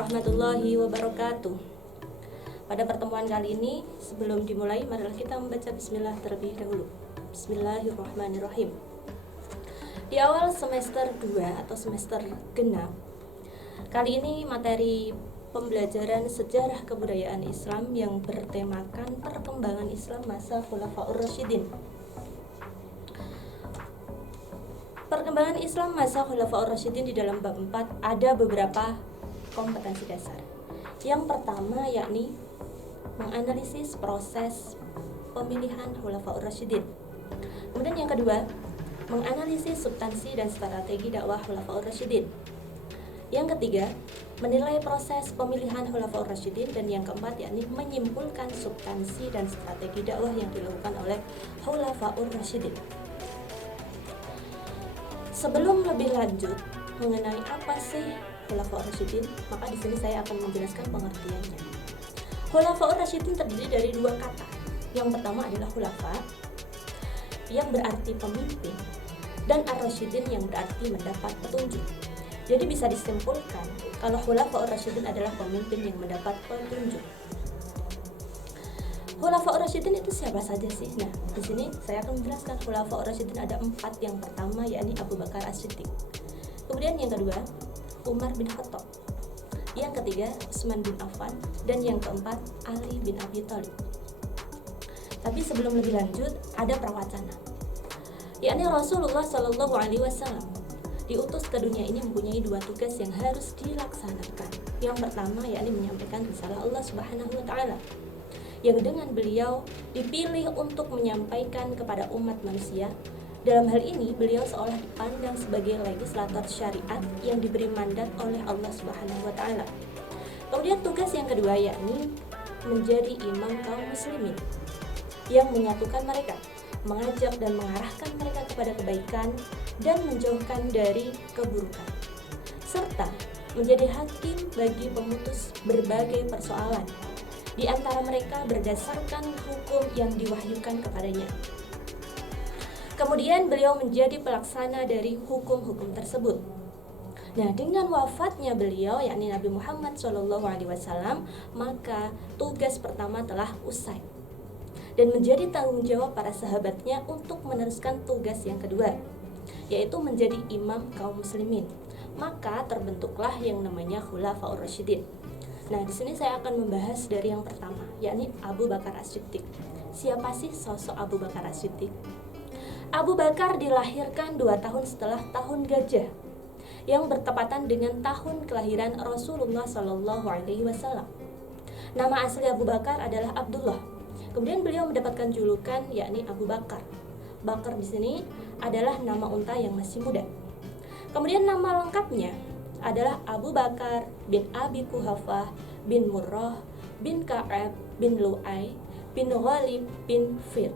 warahmatullahi wabarakatuh. Pada pertemuan kali ini, sebelum dimulai, marilah kita membaca bismillah terlebih dahulu. Bismillahirrahmanirrahim. Di awal semester 2 atau semester genap, kali ini materi pembelajaran sejarah kebudayaan Islam yang bertemakan perkembangan Islam masa Khulafaur Rasyidin. Perkembangan Islam masa Khulafaur Rasyidin di dalam bab 4 ada beberapa kompetensi dasar. Yang pertama yakni menganalisis proses pemilihan Khulafaur Rasyidin. Kemudian yang kedua, menganalisis substansi dan strategi dakwah Khulafaur Rasyidin. Yang ketiga, menilai proses pemilihan Khulafaur Rasyidin. Dan yang keempat yakni menyimpulkan substansi dan strategi dakwah yang dilakukan oleh Khulafaur Rasyidin. Sebelum lebih lanjut mengenai apa sih Khulafaur Rasyidin, maka di sini saya akan menjelaskan pengertiannya. Khulafaur Rasyidin terdiri dari dua kata. Yang pertama adalah khulafa, yang berarti pemimpin, dan ar-rasyidin yang berarti mendapat petunjuk. Jadi bisa disimpulkan kalau Khulafaur Rasyidin adalah pemimpin yang mendapat petunjuk. Khulafaur Rasyidin itu siapa saja sih? Nah, di sini saya akan menjelaskan Khulafaur Rasyidin ada 4. Yang pertama yakni Abu Bakar As-Siddiq. Kemudian yang kedua, Umar bin Khattab. Yang ketiga, Utsman bin Affan. Dan yang keempat, Ali bin Abi Thalib. Tapi sebelum lebih lanjut, ada prawacana. Yakni Rasulullah Shallallahu Alaihi Wasallam diutus ke dunia ini mempunyai 2 tugas yang harus dilaksanakan. Yang pertama yakni menyampaikan risalah Allah Subhanahu Wa Taala, yang dengan beliau dipilih untuk menyampaikan kepada umat manusia. Dalam hal ini beliau seolah dipandang sebagai legislator syariat yang diberi mandat oleh Allah Subhanahu wa taala. Kemudian tugas yang kedua yakni menjadi imam kaum muslimin yang menyatukan mereka, mengajak dan mengarahkan mereka kepada kebaikan dan menjauhkan dari keburukan, serta menjadi hakim bagi pemutus berbagai persoalan di antara mereka berdasarkan hukum yang diwahyukan kepadanya. Kemudian beliau menjadi pelaksana dari hukum-hukum tersebut. Nah, dengan wafatnya beliau yakni Nabi Muhammad SAW, maka tugas pertama telah usai dan menjadi tanggung jawab para sahabatnya untuk meneruskan tugas yang kedua, yaitu menjadi imam kaum muslimin. Maka terbentuklah yang namanya Khulafaur Rasyidin. Nah, di sini saya akan membahas dari yang pertama, yakni Abu Bakar As-Siddiq. Siapa sih sosok Abu Bakar As-Siddiq? Abu Bakar dilahirkan 2 tahun setelah tahun gajah, yang bertepatan dengan tahun kelahiran Rasulullah Shallallahu Alaihi Wasallam. Nama asli Abu Bakar adalah Abdullah. Kemudian beliau mendapatkan julukan yakni Abu Bakar. Bakar di sini adalah nama unta yang masih muda. Kemudian nama lengkapnya adalah Abu Bakar bin Abi Kuhafah bin Murrah bin Ka'ab bin Lu'ay bin Ghalib bin Fir.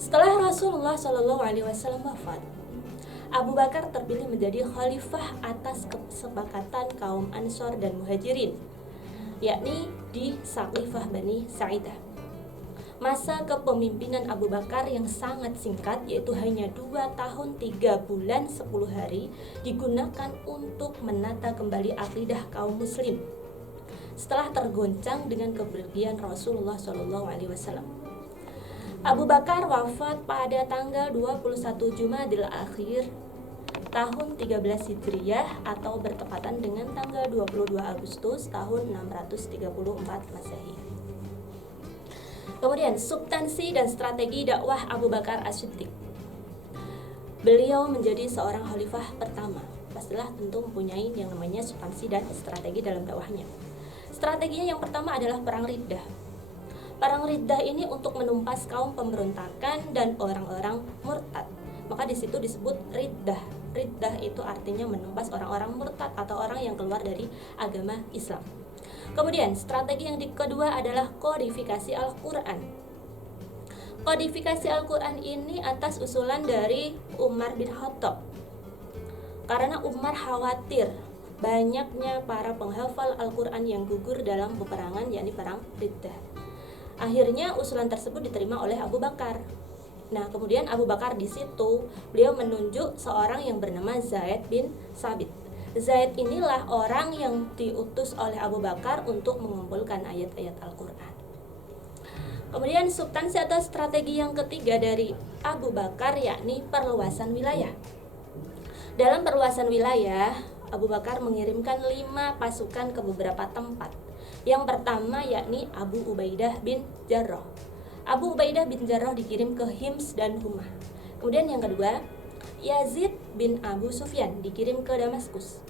Setelah Rasulullah SAW wafat, Abu Bakar terpilih menjadi khalifah atas kesepakatan kaum Ansor dan Muhajirin, yakni di Saqifah Bani Sa'idah. Masa kepemimpinan Abu Bakar yang sangat singkat, yaitu hanya 2 tahun 3 bulan 10 hari, digunakan untuk menata kembali akidah kaum muslim setelah tergoncang dengan kepergian Rasulullah SAW. Abu Bakar wafat pada tanggal 21 Jumadil Akhir tahun 13 Hijriyah atau bertepatan dengan tanggal 22 Agustus tahun 634 Masehi. Kemudian substansi dan strategi dakwah Abu Bakar As-Siddiq. Beliau menjadi seorang khalifah pertama. Pastilah tentu mempunyai yang namanya substansi dan strategi dalam dakwahnya. Strateginya yang pertama adalah perang Riddah. Perang Riddah ini untuk menumpas kaum pemberontakan dan orang-orang murtad. Maka di situ disebut Riddah. Riddah itu artinya menumpas orang-orang murtad atau orang yang keluar dari agama Islam. Kemudian strategi yang kedua adalah kodifikasi Al-Quran. Kodifikasi Al-Quran ini atas usulan dari Umar bin Khattab, karena Umar khawatir banyaknya para penghafal Al-Quran yang gugur dalam peperangan, yakni perang Riddah. Akhirnya usulan tersebut diterima oleh Abu Bakar. Nah, kemudian Abu Bakar di situ beliau menunjuk seorang yang bernama Zaid bin Sabit. Zaid inilah orang yang diutus oleh Abu Bakar untuk mengumpulkan ayat-ayat Al-Quran. Kemudian substansi atau strategi yang ketiga dari Abu Bakar yakni perluasan wilayah. Dalam perluasan wilayah, Abu Bakar mengirimkan 5 pasukan ke beberapa tempat. Yang pertama yakni Abu Ubaidah bin Jarrah. Abu Ubaidah bin Jarrah dikirim ke Hims dan Humah. Kemudian yang kedua, Yazid bin Abu Sufyan dikirim ke Damaskus.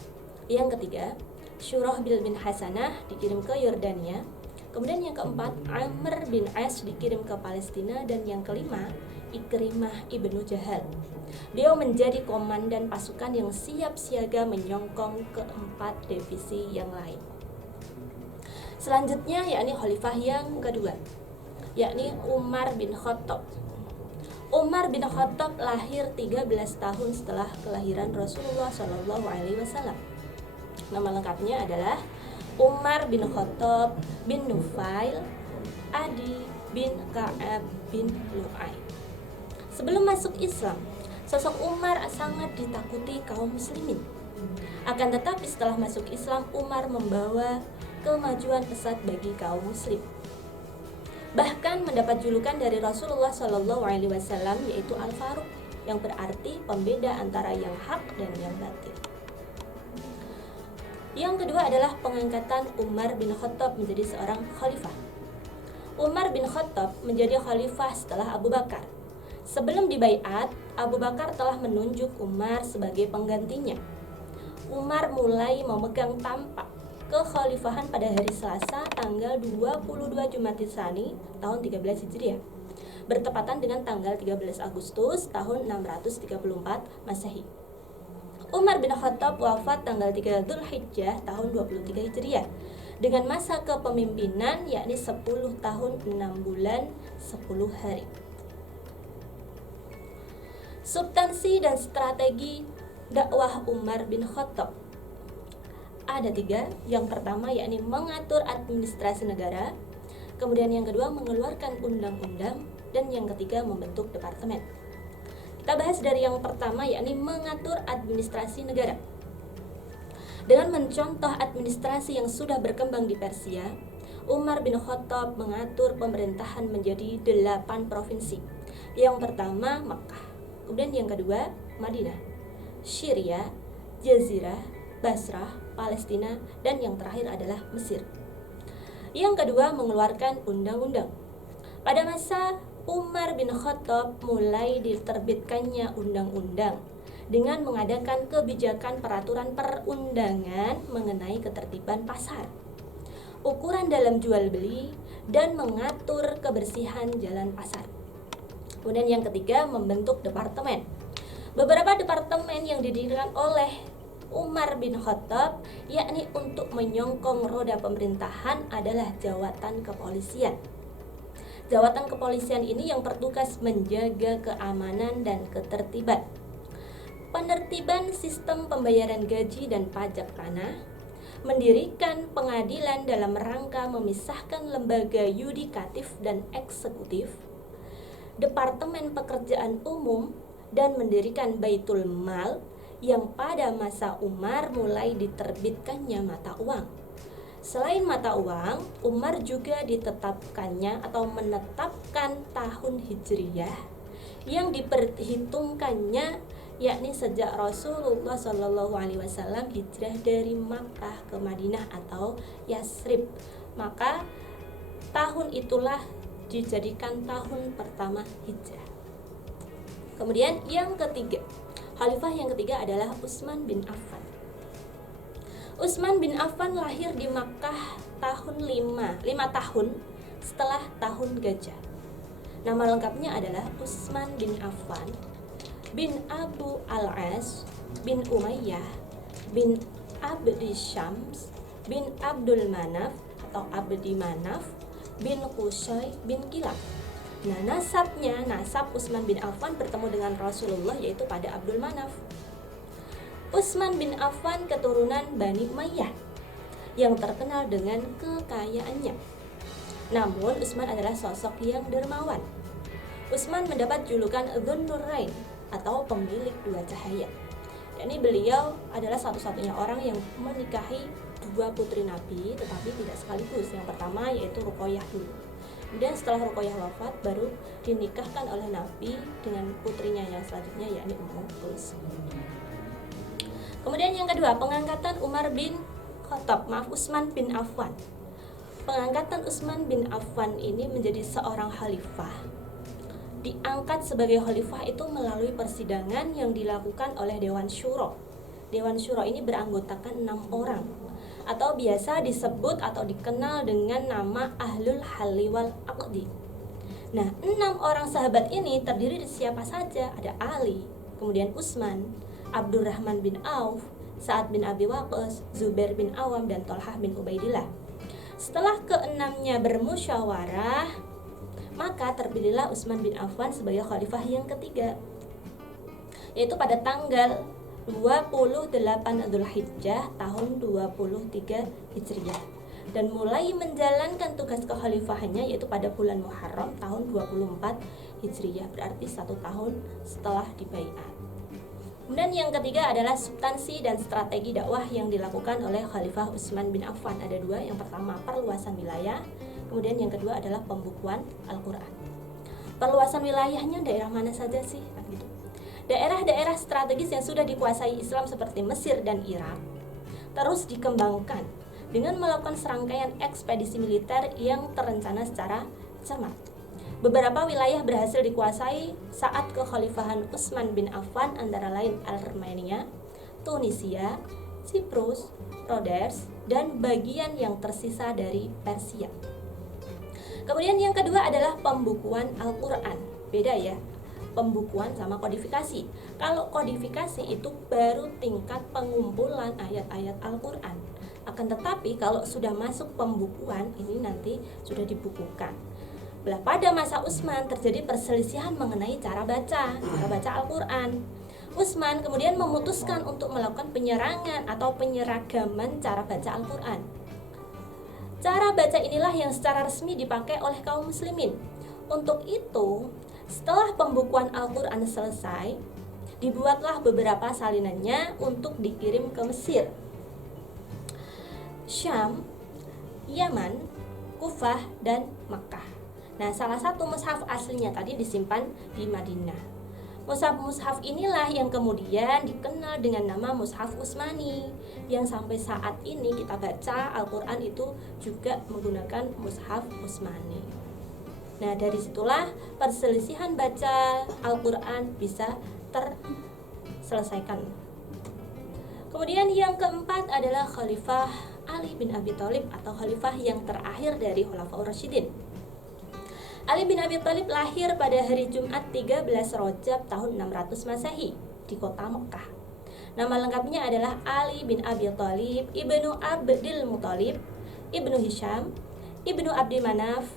Yang ketiga, Syurahbil bin Hasanah dikirim ke Yordania. Kemudian yang keempat, Amr bin As dikirim ke Palestina. Dan yang kelima, Ikrimah ibnu Jahal. Beliau menjadi komandan pasukan yang siap siaga menyongkong keempat divisi yang lain. Selanjutnya yakni khalifah yang kedua, yakni Umar bin Khattab. Umar bin Khattab lahir 13 tahun setelah kelahiran Rasulullah SAW. Nama lengkapnya adalah Umar bin Khattab bin Nufail Adi bin Ka'ab bin Lu'ay. Sebelum masuk Islam, sosok Umar sangat ditakuti kaum muslimin. Akan tetapi setelah masuk Islam, Umar membawa kemajuan pesat bagi kaum muslim. Bahkan mendapat julukan dari Rasulullah SAW yaitu Al-Faruq, yang berarti pembeda antara yang hak dan yang batil. Yang kedua adalah pengangkatan Umar bin Khattab menjadi seorang khalifah. Umar bin Khattab menjadi khalifah setelah Abu Bakar. Sebelum dibaiat, Abu Bakar telah menunjuk Umar sebagai penggantinya. Umar mulai memegang tampuk kekhalifahan pada hari Selasa tanggal 22 Jumadil Tsani tahun 13 Hijriah, bertepatan dengan tanggal 13 Agustus tahun 634 Masehi. Umar bin Khattab wafat tanggal 3 Dzulhijjah tahun 23 Hijriah dengan masa kepemimpinan yakni 10 tahun 6 bulan 10 hari. Substansi dan strategi dakwah Umar bin Khattab ada 3. Yang pertama yakni mengatur administrasi negara, kemudian yang kedua mengeluarkan undang-undang, dan yang ketiga membentuk departemen. Kita bahas dari yang pertama yakni mengatur administrasi negara. Dengan mencontoh administrasi yang sudah berkembang di Persia, Umar bin Khattab mengatur pemerintahan menjadi 8 provinsi. Yang pertama Makkah, kemudian yang kedua Madinah, Syria, Jazirah, Basrah, Palestina, dan yang terakhir adalah Mesir. Yang kedua, mengeluarkan undang-undang. Pada masa Umar bin Khattab mulai diterbitkannya undang-undang dengan mengadakan kebijakan peraturan perundangan mengenai ketertiban pasar, ukuran dalam jual beli, dan mengatur kebersihan jalan pasar. Kemudian yang ketiga, membentuk departemen. Beberapa departemen yang didirikan oleh Umar bin Khattab yakni untuk menyongkong roda pemerintahan adalah jawatan kepolisian. Jawatan kepolisian ini yang bertugas menjaga keamanan dan ketertiban, penertiban sistem pembayaran gaji dan pajak tanah, mendirikan pengadilan dalam rangka memisahkan lembaga yudikatif dan eksekutif, departemen pekerjaan umum, dan mendirikan Baitul Mal yang pada masa Umar mulai diterbitkannya mata uang. Selain mata uang, Umar juga ditetapkannya atau menetapkan tahun Hijriyah yang diperhitungkannya yakni sejak Rasulullah SAW hijrah dari Makkah ke Madinah atau Yasrib. Maka tahun itulah dijadikan tahun pertama hijrah. Kemudian yang ketiga, khalifah yang ketiga adalah Utsman bin Affan. Utsman bin Affan lahir di Makkah tahun 5 tahun setelah tahun gajah. Nama lengkapnya adalah Utsman bin Affan bin Abu al-As bin Umayyah bin Abdi Syams bin Abdul Manaf atau Abdi Manaf bin Qusay bin Kilab. Nah, nasab Utsman bin Affan bertemu dengan Rasulullah yaitu pada Abdul Manaf. Utsman bin Affan keturunan Bani Umayyah yang terkenal dengan kekayaannya. Namun Utsman adalah sosok yang dermawan. Utsman mendapat julukan Dzun Nurain atau pemilik dua cahaya. Ini beliau adalah satu-satunya orang yang menikahi dua putri Nabi, tetapi tidak sekaligus. Yang pertama yaitu Ruqayyah dulu. Kemudian setelah Ruqayyah wafat, baru dinikahkan oleh Nabi dengan putrinya yang selanjutnya, yakni Ummu Kulsum. Kemudian yang kedua, pengangkatan Utsman bin Affan. Pengangkatan Utsman bin Affan ini menjadi seorang khalifah. Diangkat sebagai khalifah itu melalui persidangan yang dilakukan oleh Dewan Syuro. Dewan Syuro ini beranggotakan 6 orang, atau biasa disebut atau dikenal dengan nama Ahlul Halli wal Aqdi. Nah, 6 orang sahabat ini terdiri dari siapa saja? Ada Ali, kemudian Utsman, Abdurrahman bin Auf, Sa'ad bin Abi Waqqas, Zubair bin Awam, dan Thalhah bin Ubaidillah. Setelah keenamnya bermusyawarah, maka terpilihlah Utsman bin Affan sebagai khalifah yang ketiga, yaitu pada tanggal 28 Dzulhijjah tahun 23 Hijriah, dan mulai menjalankan tugas kekhalifahannya yaitu pada bulan Muharram tahun 24 Hijriah, berarti 1 tahun setelah dibaiat. Kemudian yang ketiga adalah substansi dan strategi dakwah yang dilakukan oleh Khalifah Utsman bin Affan. Ada 2, yang pertama perluasan wilayah, kemudian yang kedua adalah pembukuan Al-Quran. Perluasan wilayahnya daerah mana saja sih? Gitu. Daerah-daerah strategis yang sudah dikuasai Islam seperti Mesir dan Irak terus dikembangkan dengan melakukan serangkaian ekspedisi militer yang terencana secara cermat. Beberapa wilayah berhasil dikuasai saat kekhalifahan Utsman bin Affan, antara lain Armenia, Tunisia, Siprus, Rhodes, dan bagian yang tersisa dari Persia. Kemudian yang kedua adalah pembukuan Al-Quran. Beda ya, pembukuan sama kodifikasi. Kalau kodifikasi itu baru tingkat pengumpulan ayat-ayat Al-Quran. Akan tetapi kalau sudah masuk pembukuan, ini nanti sudah dibukukan. Pada masa Utsman terjadi perselisihan mengenai cara baca Al-Quran. Utsman kemudian memutuskan untuk melakukan penyerangan atau penyeragaman cara baca Al-Quran. Cara baca inilah yang secara resmi dipakai oleh kaum muslimin. Untuk itu, setelah pembukuan Al-Quran selesai, dibuatlah beberapa salinannya untuk dikirim ke Mesir, Syam, Yaman, Kufah, dan Makkah. Nah, salah satu mushaf aslinya tadi disimpan di Madinah. Mushaf inilah yang kemudian dikenal dengan nama Mushaf Utsmani, yang sampai saat ini kita baca Al-Quran itu juga menggunakan Mushaf Utsmani. Nah, dari situlah perselisihan baca Al-Quran bisa terselesaikan. Kemudian yang keempat adalah Khalifah Ali bin Abi Thalib atau khalifah yang terakhir dari Khulafaur Rasyidin. Ali bin Abi Thalib lahir pada hari Jumat 13 Rajab tahun 600 Masehi di kota Mekah. Nama lengkapnya adalah Ali bin Abi Thalib ibnu Abdul Muthalib, ibnu Hisham, ibnu Abdi Manaf,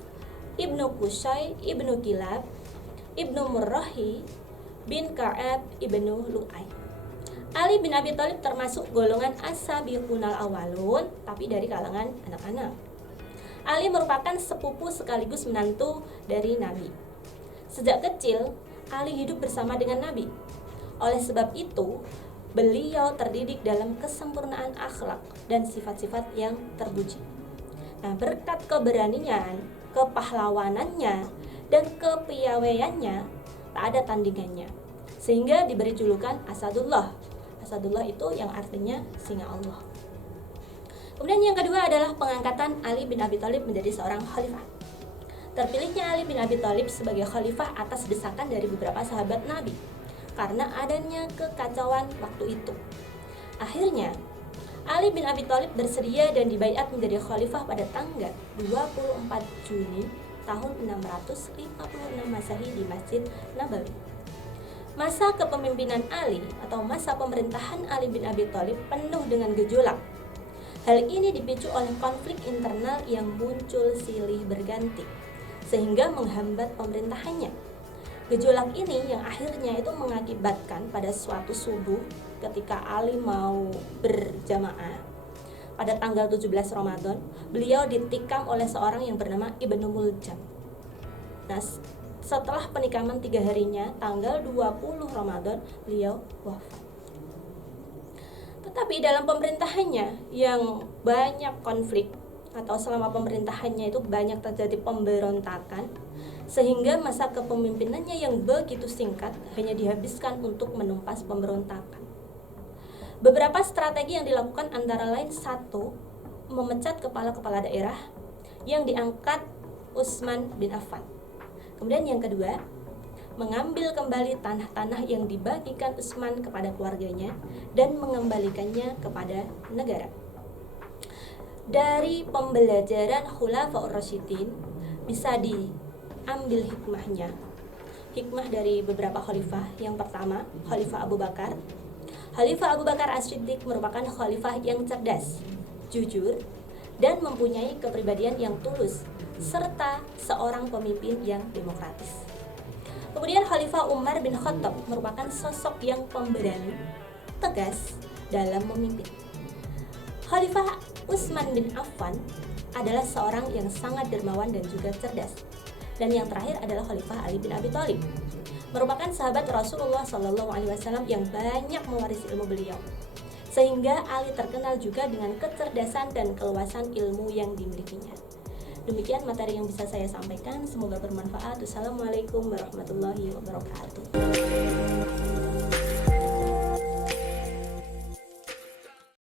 ibnu Qusay, ibnu Kilab, ibnu Murrahi bin Ka'ab, ibnu Lu'ay. Ali bin Abi Thalib termasuk golongan as-sabiqunal awalun, tapi dari kalangan anak-anak. Ali merupakan sepupu sekaligus menantu dari Nabi. Sejak kecil, Ali hidup bersama dengan Nabi. Oleh sebab itu, beliau terdidik dalam kesempurnaan akhlak dan sifat-sifat yang terpuji. Nah, berkat keberanian, kepahlawanannya, dan kepiawaiannya, tak ada tandingannya, sehingga diberi julukan Asadullah. Asadullah itu yang artinya singa Allah. Kemudian yang kedua adalah pengangkatan Ali bin Abi Thalib menjadi seorang khalifah. Terpilihnya Ali bin Abi Thalib sebagai khalifah atas desakan dari beberapa sahabat Nabi karena adanya kekacauan waktu itu. Akhirnya, Ali bin Abi Thalib bersedia dan dibaiat menjadi khalifah pada tanggal 24 Juni tahun 656 Masehi di Masjid Nabawi. Masa kepemimpinan Ali atau masa pemerintahan Ali bin Abi Thalib penuh dengan gejolak. Hal ini dipicu oleh konflik internal yang muncul silih berganti, sehingga menghambat pemerintahannya. Gejolak ini yang akhirnya itu mengakibatkan pada suatu subuh ketika Ali mau berjamaah pada tanggal 17 Ramadan, beliau ditikam oleh seorang yang bernama Ibnu Muljam. Nah, setelah penikaman 3 harinya, tanggal 20 Ramadan, beliau wafat. Tapi dalam pemerintahannya yang banyak konflik, atau selama pemerintahannya itu banyak terjadi pemberontakan, sehingga masa kepemimpinannya yang begitu singkat hanya dihabiskan untuk menumpas pemberontakan. Beberapa strategi yang dilakukan antara lain: satu, memecat kepala-kepala daerah yang diangkat Utsman bin Affan. Kemudian yang kedua, mengambil kembali tanah-tanah yang dibagikan Utsman kepada keluarganya dan mengembalikannya kepada negara. Dari pembelajaran Khulafaur Rasyidin bisa diambil hikmahnya. Hikmah dari beberapa khalifah. Yang pertama, Khalifah Abu Bakar. Khalifah Abu Bakar As-Siddiq merupakan khalifah yang cerdas, jujur, dan mempunyai kepribadian yang tulus, serta seorang pemimpin yang demokratis. Kemudian Khalifah Umar bin Khattab merupakan sosok yang pemberani, tegas dalam memimpin. Khalifah Utsman bin Affan adalah seorang yang sangat dermawan dan juga cerdas. Dan yang terakhir adalah Khalifah Ali bin Abi Thalib, merupakan sahabat Rasulullah SAW yang banyak mewarisi ilmu beliau, sehingga Ali terkenal juga dengan kecerdasan dan keluasan ilmu yang dimilikinya. Demikian materi yang bisa saya sampaikan, semoga bermanfaat. Wassalamualaikum warahmatullahi wabarakatuh.